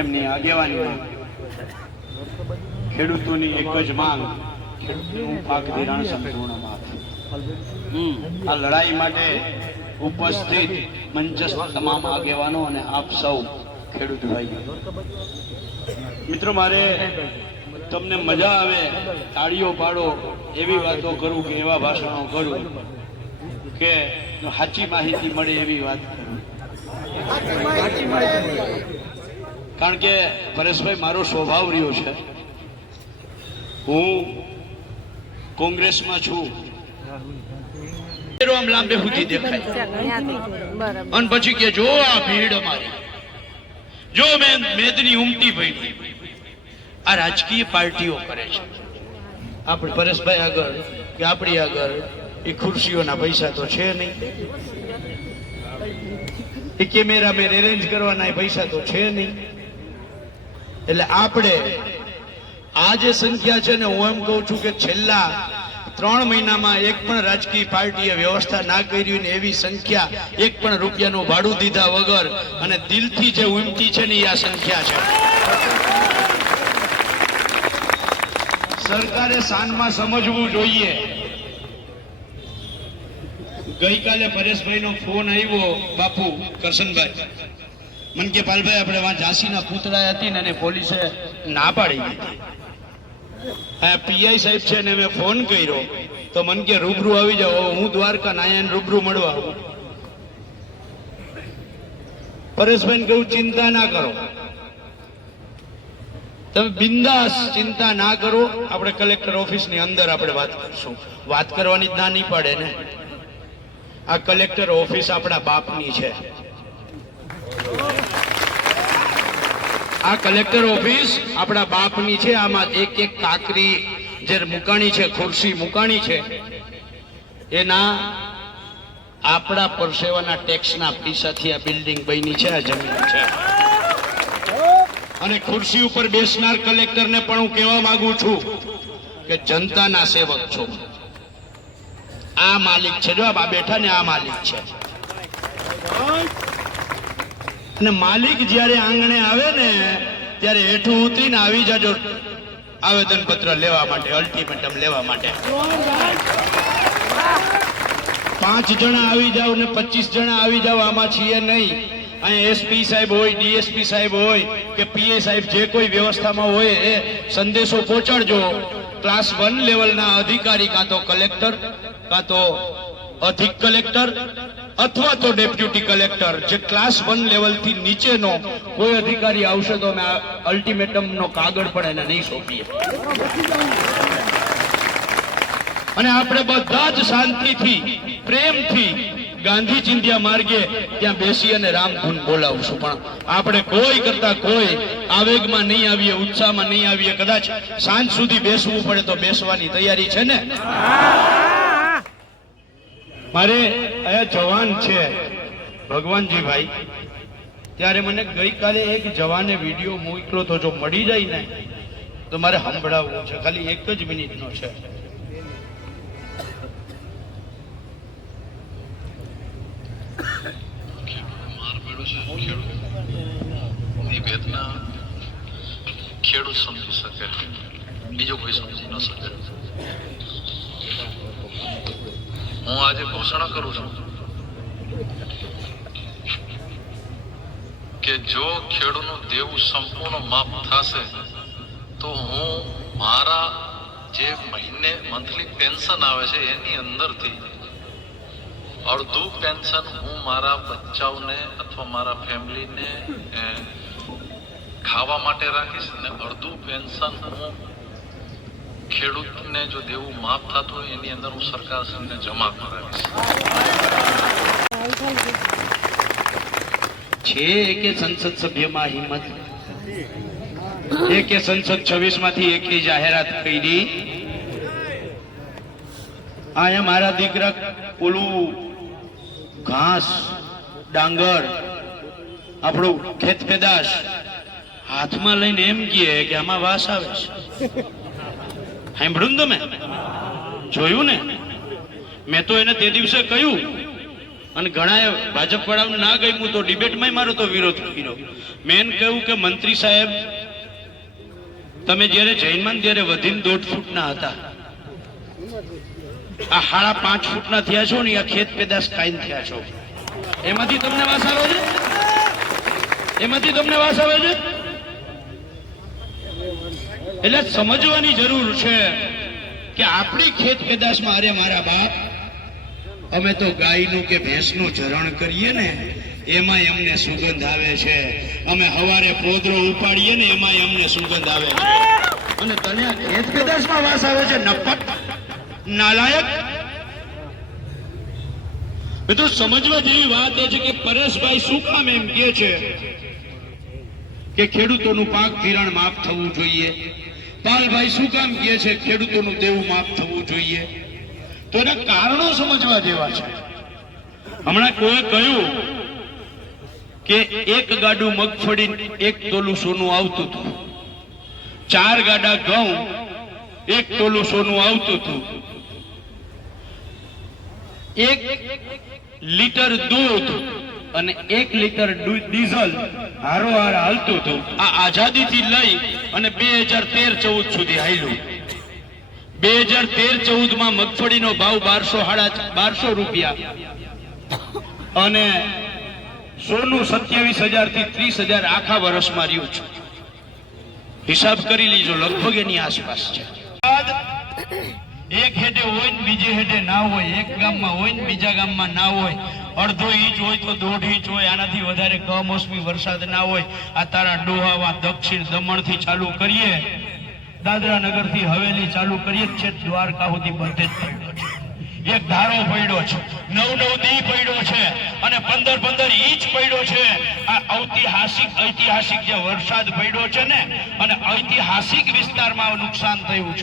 એમની આગેવાનીમાં ખેડૂતોની એક જ માંગ, ખેડૂતનું પાક ધિરાણ સંપૂર્ણ માફ. આ લડાઈ માટે ઉપસ્થિત મંચસ્થ તમામ આગેવાનો અને આપ સૌ ખેડૂત ભાઈઓ મિત્રો, મારે તમને મજા આવે, તાળીઓ પાડો એવી વાતો કરું કે એવા ભાષણો કરું કે સાચી માહિતી મળે એવી વાત કરું. કારણ કે પરેશભાઈ, મારો સ્વભાવ રહ્યો છે, હું કોંગ્રેસમાં છું, આમ લાંબે સુધી દેખાય અને પછી કે જો આ ભીડ અમારી, જો મેદની ઉમટી પડી. આ રાજકીય પાર્ટીઓ કરે છે. આપણે પરેશભાઈ આગળ કે આપણી આગળ એ ખુરશીઓના પૈસા તો છે નહીં, એ કેમેરામેન એરેન્જ કરવાના પૈસા તો છે નહીં. એટલે આપણે આ જે સંખ્યા છે ને, હું એમ કહું છું કે છેલ્લા 3 મહિનામાં એક પણ રાજકીય પાર્ટીએ વ્યવસ્થા ના કરી ને એવી સંખ્યા, એક પણ રૂપિયાનું ભાડું દીધા વગર અને દિલથી જે ઉમટી છે ને, આ સંખ્યા છે. સરકારે શાનમાં સમજવું જોઈએ. ગઈકાલે પરેશભાઈનો ફોન આવ્યો, બાપુ કરશનભાઈ, મન કે પાલભાઈ આપણે વાં ઝાંસીના પૂતળા હતી ને એને પોલીસે ના પાડી દીધી. પીઆઈ સાહેબ છે ને મેં ફોન કર્યો તો મન કે રૂબરૂ આવી જાઓ. હું દ્વારકા નાયન રૂબરૂ મળવા આવું. પરેશભાઈ કહું ચિંતા ના કરો, તમે બિંદાસ ચિંતા ના કરો. આપણે કલેક્ટર ઓફિસની અંદર આપણે વાત કરશું. વાત કરવાની જ ના નહીં પડે ને. આ કલેક્ટર ઓફિસ આપણા બાપની છે. આ કલેક્ટર ઓફિસ આપણા બાપની છે. આમાં એક એક કાકરી જે મુકાણી છે, ખુરશી મુકાણી છે, એના આપણા પરસેવાના ટેક્સના પૈસાથી આ બિલ્ડિંગ બની છે, આ જમીન છે. અને ખુરશી ઉપર બેસનાર કલેક્ટરને પણ હું કહેવા માંગુ છું કે જનતાના સેવક છો. આ માલિક છે, જો આ બેઠા ને આ માલિક છે. અને માલિક જ્યારે આંગણે આવે ને ત્યારે હેઠું ઉતરીને આવી જાજો આવેદન પત્ર લેવા માટે, અલ્ટિમેટમ લેવા માટે. 5 જણા આવી જાવ ને 25 જણા આવી જાવ, આમાં છીએ નહીં. અહીંયા એસપી સાહેબ હોય, ડીએસપી સાહેબ હોય કે પીએ સાહેબ, જે કોઈ વ્યવસ્થામાં હોય એ સંદેશો પહોંચાડજો. ક્લાસ 1 લેવલના અધિકારી, કાં તો કલેક્ટર, કાં તો અધિક કલેક્ટર અથવા તો ડેપ્યુટી કલેક્ટર, જે ક્લાસ 1 લેવલથી નીચેનો કોઈ અધિકારી આવશે તો અમે અલ્ટિમેટમનો કાગળ પણ એને નહીં સોંપીએ. અને આપણે બધા જ શાંતિથી, પ્રેમથી ગાંધી ચિંધ્યા માર્ગે ત્યાં બેસી અને રામધૂન બોલાવશું. પણ આપણે કોઈ કરતા કોઈ આવેગમાં નહીં આવીએ, ઉત્સાહમાં નહીં આવીએ. કદાચ સાંજ સુધી બેસવું પડે તો બેસવાની તૈયારી છે ને. મારે અહીંયા જવાન છે ભગવાનજી ભાઈ, ત્યારે મને ગઈકાલે એક જવાને વિડીયો મોકલો તો જો મળી જાય ને તો મારે સંભળાવવું છે. ખાલી 1 જ મિનિટનો છે. ખેડૂત સમજી શકે, બીજો કોઈ સમજી ન શકે. હું આજે ઘોષણા કરું છું કે જો ખેડૂતનું દેવું સંપૂર્ણ માફ થશે તો હું મારા જે મહિને મંથલી પેન્શન આવે છે એની અંદરથી અડધું પેન્શન હું મારા બચ્ચાઓને અથવા મારા ફેમિલીને ખાવા માટે રાખીશ ને અડધું પેન્શન હું ખેડૂતને જો દેવું માફ થતું હોય એની અંદર હું સરકારશ્રીને જમા કરાવીશ. છે કે સંસદ સભ્યમાં હિંમત, કે સંસદ 26 માંથી એકની જાહેરાત કરી. અહીંયા મારા દીકરા ઓલું ઘાસ, ડાંગર, આપણું ખેત પેદાશ હાથમાં લઈને એમ કહે કે આમાં વાસ આવે છે. સાંભળ્યું તમે? જોયું ને? મેં તો એને તે દિવસે કહ્યું અને ઘણાએ ભાજપ વાળાનું ના ગમ્યું તો ડિબેટમાં મારો તો વિરોધ કર્યો. મેં કહ્યું કે મંત્રી સાહેબ, તમે જ્યારે જૈનમાં ત્યારે વધીને 1.5 ફૂટના હતા, આ 5.5 ફૂટના થયા છો ને, આ ખેત પેદાશ કાયમ થયા છો. એમાંથી તમને વાસ આવે છે? એમાંથી તમને વાસ આવે છે? એટલે સમજવાની જરૂર છે કે આપણી ખેત પેદાશમાં, અરે મારા બાપ, અમે તો ગાયનું કે ભેંસનું ચરણ કરીએ ને એમાં અમને સુગંધ આવે છે. અમે હવારે પોદરો ઉપાડીએ ને એમાં અમને સુગંધ આવે છે. અને તને આ ખેત પેદાશમાં વાસ આવે છે? નપટ, નાલાયક. મિત્રો, સમજવા જેવી વાત એ છે કે પરેશભાઈ શું કામ એમ કહે છે કે ખેડૂતોનું પાક ધિરાણ માફ થવું જોઈએ? પાલભાઈ શું કામ કહે છે ખેડૂતોનું દેવું માફ થવું જોઈએ? તો એના કારણો સમજવા જેવા છે. હમણાં કોઈ કહ્યું કે 1 ગાડું મગફળી 1 તોલું સોનું આવતું હતું, 4 ગાડા ઘઉં 1 તોલું સોનું આવતું હતું, 1 લીટર દૂધ અને 1 લીટર ડીઝલ હારોહાર હાલતું હતું. આ આઝાદીથી લઈ અને 2013-14 સુધી હાલ્યું. 2013-14 મગફળીનો ભાવ 1200 રૂપિયા અને સોનું 27,000 થી 30,000 આખા વર્ષમાં રહ્યું છે. હિસાબ કરી લીજો, લગભગ એની આસપાસ છે. એક હેડે હોય ને બીજે હેડે ના હોય, એક ગામમાં હોય ને બીજા ગામમાં ના હોય, અડધો ઇંચ હોય તો 1.5 ઇંચ હોય, આનાથી વધારે કમોસમી વરસાદ ના હોય. આ તારા ડોહાવા દક્ષિણ દમણ થી ચાલુ કરીએ, દાદરા નગર થી હવેલી ચાલુ કરીએ છે, દ્વારકા સુધી બધે જ પડ્યો છે. એક ધારો પડ્યો છે, 9 દી પડ્યો છે અને 15 ઇંચ પડ્યો છે. આ ઐતિહાસિક જે વરસાદ પડ્યો છે ને, અને ઐતિહાસિક વિસ્તારમાં નુકસાન થયું છે.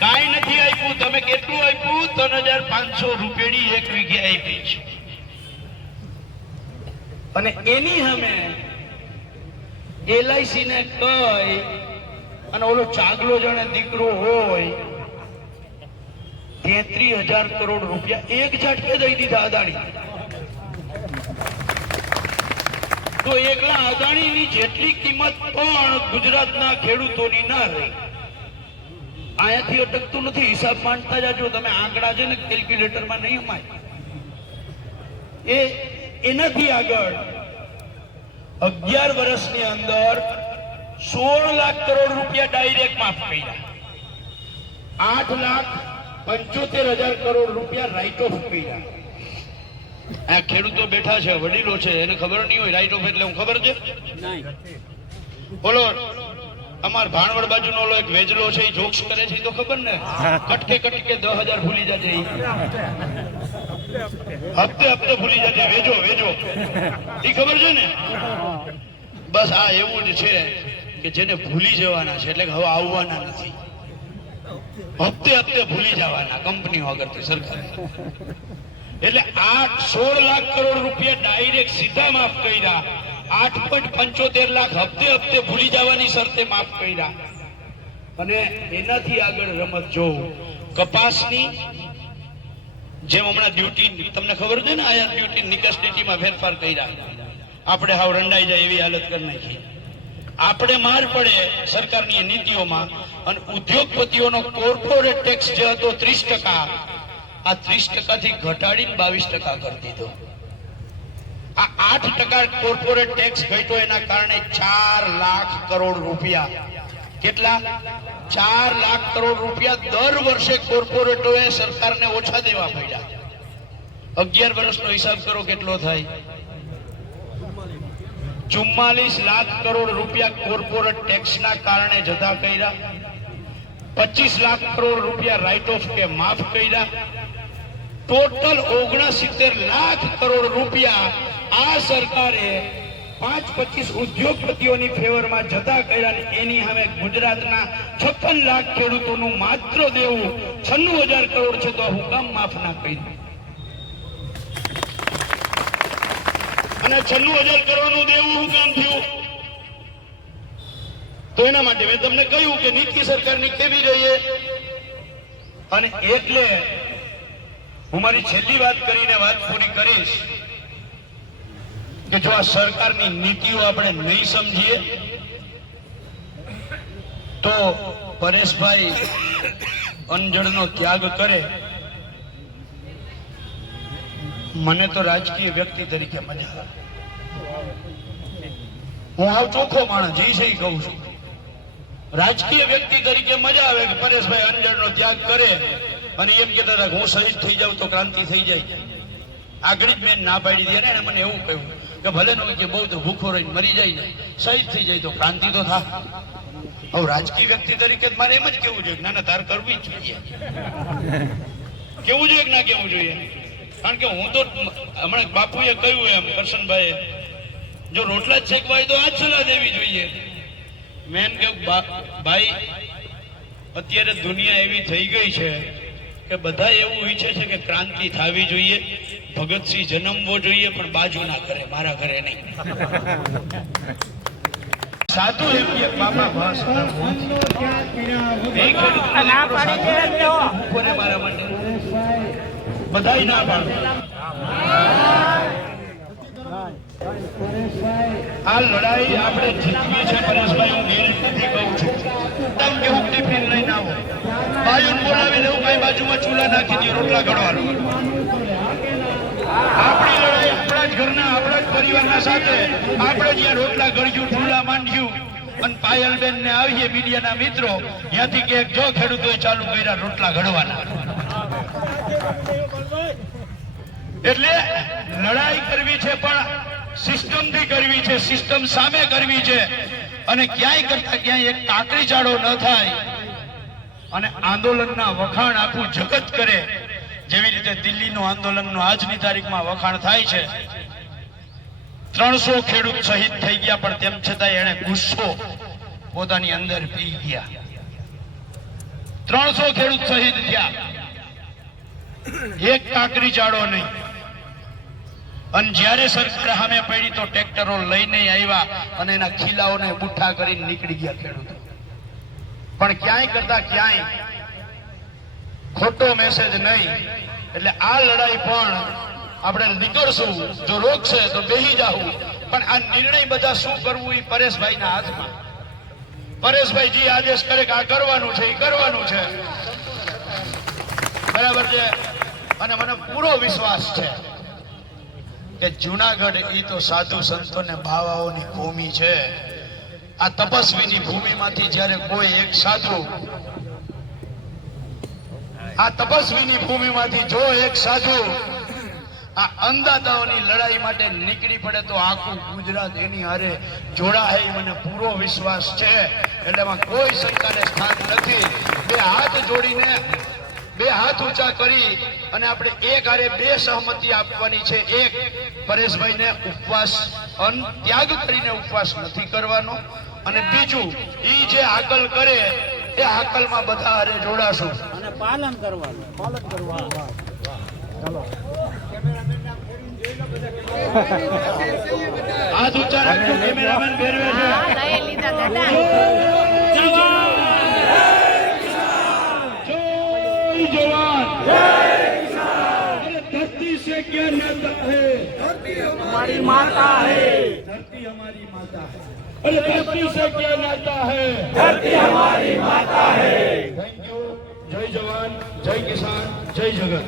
કાંઈ નથી આપ્યું. તમે કેટલું આપ્યું? 3,500 રૂપિયાની 1 વીઘે આપી છે. અને એની સામે LIC ને કઈ અને ઓલો ચાગલો જાણે દીકરો હોય 33,000 કરોડ રૂપિયા એક ઝાટકે દઈ દીધા અદાણી. તો એકલા અદાણીની જેટલી કિંમત પણ ગુજરાતના ખેડૂતોની ના રહી. અહીંયાથી અટકતું નથી. હિસાબ માંડતા જાજો તમે. આંકડા છે ને કેલ્ક્યુલેટરમાં નહીં અમાય. એનાથી આગળ 11 વર્ષની અંદર 16 લાખ કરોડ રૂપિયા ડાયરેક્ટ માફ કર્યા. 8,75,000 કરોડ રૂપિયા રાઇટ ઓફ કર્યા. આ ખેડૂતો બેઠા છે, વડીલો છે, એને ખબર નહીં હોય રાઇટ ઓફ એટલે હું ખબર છે. બોલો, અમાર ભાણવડ બાજુનો ઓલો એક વેજલો છે, એ જોક્સ કરે છે, તો ખબર ને, કટકે 10,000 ભૂલી જાજે, હપ્તે ભૂલી જાજે, વેજો એ ખબર છે ને. બસ આ એવું જ છે કે જેને ભૂલી જવાના છે, એટલે કે હવે આવવાના નથી. હપ્તે ભૂલી જવાના કંપનીઓ આગળથી સરકાર. એટલે 16 લાખ કરોડ રૂપિયા ડાયરેક્ટ સીધા માફ કર્યા. 8.75 લાખ હપ્તે ભૂલી જવાની શરતે માફ કર્યા. અને એનાથી આગળ રમત જોઉં કપાસની, જેમ હમણાં ડ્યુટી તમને ખબર છે ને, આયાત ડ્યુટી નિકાસ ડ્યુટીમાં ફેરફાર કર્યા. આપણે હાવ રંડાઈ જાય એવી હાલત કરી નાખી. આપણે માર પડે સરકારની નીતિઓમાં. અને ઉદ્યોગપતિઓનો કોર્પોરેટ ટેક્સ જે હતો 30%, આ 30% થી ઘટાડીને 22% કરી દીધો. આ 8% કોર્પોરેટ ટેક્સ ઘટ્યો, એના કારણે 4 લાખ કરોડ રૂપિયા, કેટલા? 4 લાખ કરોડ રૂપિયા દર વર્ષે કોર્પોરેટોએ સરકારને ઓછા દેવા પડ્યા. 11 વર્ષનો હિસાબ કરો કેટલો થાય? 44 લાખ કરોડ રૂપિયા કોર્પોરેટ ટેક્સના કારણે જતા કર્યા. 25 લાખ કરોડ રૂપિયા રાઇટ ઓફ કે માફ કર્યા. ટોટલ 69 લાખ કરોડ રૂપિયા આ સરકારે 5-25 ઉદ્યોગપતિઓની ફેવરમાં જતા કર્યા. એની સામે ગુજરાતના 56 લાખ ખેડૂતોનું માત્ર દેવું 96,000 કરોડ છે. તો હું કામ માફ ના કર્યું? અને 96,000 કરોડનું દેવું શું કામ થયું? તો એના માટે મેં તમને કહ્યું કે નીતિ સરકારની કેવી રહી. અને એટલે હું મારી છેલ્લી વાત કરીને વાત પૂરી કરીશ કે જો આ સરકારની નીતિઓ આપણે નહીં સમજીએ તો પરેશભાઈ અંજળનો ત્યાગ કરે, મને તો રાજકીય વ્યક્તિ તરીકે મજા આવે. હું આવ ચોખ્ખો માણસ જે છે એ કહું છું. રાજકીય વ્યક્તિ તરીકે મજા આવે કે પરેશભાઈ અંજળનો ત્યાગ કરે અને એમ કહેતા હતા કે હું શહીદ થઈ જાઉં તો ક્રાંતિ થઈ જાય. આગળ જ મેં ના પાડી દે ને, એને મને એવું કહ્યું કે ભલે નો કે બહુ તો ભૂખો રહીને મરી જાય ને, શહીદ થઈ જાય તો ક્રાંતિ તો થા. હવે રાજકીય વ્યક્તિ તરીકે મારે એમ જ કેવું જોઈએ, ના ના તાર કરવી જ જોઈએ. કેવું જોઈએ કે ના કેવું જોઈએ? કારણ કે હું તો હમણાં બાપુએ કહ્યું એમ કરશનભાઈ, જો રોટલા જ શેકવા હોય તો આ જ સલાહ દેવી જોઈએ. મેં કે ભાઈ અત્યારે દુનિયા એવી થઈ ગઈ છે કે બધા એવું ઈચ્છે છે કે ક્રાંતિ થવી જોઈએ, ભગતસિંહ જન્મવો જોઈએ, પણ બાજુ ના કરે, મારા ઘરે નહીં. સાધુ એમ કે બાપા બસ મારા માટે બધાય ના પાડે. આ લડાઈ આપણે જીતવી છે પરેશભાઈ, હું ગેરંટીથી કહું છું. કે હું ટિફિન લઈને આવો, બાયુને બોલાવી લેવું, કઈ બાજુમાં ચૂલા નાખી દે, રોટલા ઘડવાનો. આપણી લડાઈ આપણા જ ઘરના, આપણા જ પરિવારના સાથે. આપણે જ્યાં રોટલા ઘડ્યું, ચૂલા માંડ્યું અને પાયલબેન ને આવીએ મીડિયાના મિત્રો ત્યાંથી કે જો ખેડૂતોએ ચાલુ કર્યા રોટલા ઘડવાના. એટલે લડાઈ કરવી છે પણ સિસ્ટમથી કરવી છે, સિસ્ટમ સામે કરવી છે. અને ક્યાંય કરતા ક્યાંય એક કાકડી ચાળો ન થાય અને આંદોલનના વખાણ આખું જગત કરે. જેવી રીતે દિલ્હીનું આંદોલનનું આજની તારીખમાં વખાણ થાય છે. 300 ખેડૂત શહીદ થઈ ગયા, પણ તેમ છતાં એને ગુસ્સો પોતાની અંદર પી ગયા. 300 ખેડૂત શહીદ થયા, એક કાકરી ચાળો નહીં. અને જ્યારે સરકાર સામે પડી તો ટ્રેક્ટરો લઈને આવ્યા અને એના ખીલાઓને બુઠ્ઠા કરીને નીકળી ગયા ખેડૂતો. પણ ક્યાંય કરતા ક્યાંય ખોટો મેસેજ નહીં. એટલે આ લડાઈ પણ આપણે નીકળશું, જો રોકશે તો બેહી જાવું. પણ આ નિર્ણય બધા શું કરવું એ પરેશભાઈના હાથમાં. પરેશભાઈ જે આદેશ કરે કે આ કરવાનું છે એ કરવાનું છે, બરાબર છે. અને મને પૂરો વિશ્વાસ છે કે જુનાગઢ એ તો સાધુ સંતો ને બાવાઓની ભૂમિ છે. આ તપસ્વીની ભૂમિમાંથી જ્યારે કોઈ એક સાધુ, આ તપસ્વીની ભૂમિમાંથી જો એક સાધુ આ અંધાતાઓની લડાઈ માટે નીકળી પડે તો આખું ગુજરાત એની હારે જોડાય, મને પૂરો વિશ્વાસ છે. એટલે એમાં કોઈ શંકાને સ્થાન નથી. બે હાથ જોડીને, બે હાથ ઊંચા કરી અને આપણે એક હારે બે સહમતિ આપવાની છે. એક, પરેશભાઈને ઉપવાસ ત્યાગ કરીને ઉપવાસ નથી કરવાનો. અને બીજું, ઈ જે હાકલ કરે એ હાકલમાં બધા હારે જોડાશું અને પાલન કરવાનું. ચાલો હાથ ઊંચા રાખજો, કેમેરામેન ફેરવે છે. जवान धरती से क्या नाता है? धरती हमारी माता है, धरती हमारी माता है. अरे धरती से क्या नाता है? धरती हमारी माता है. Thank you. जय जवान, जय किसान, जय जगत.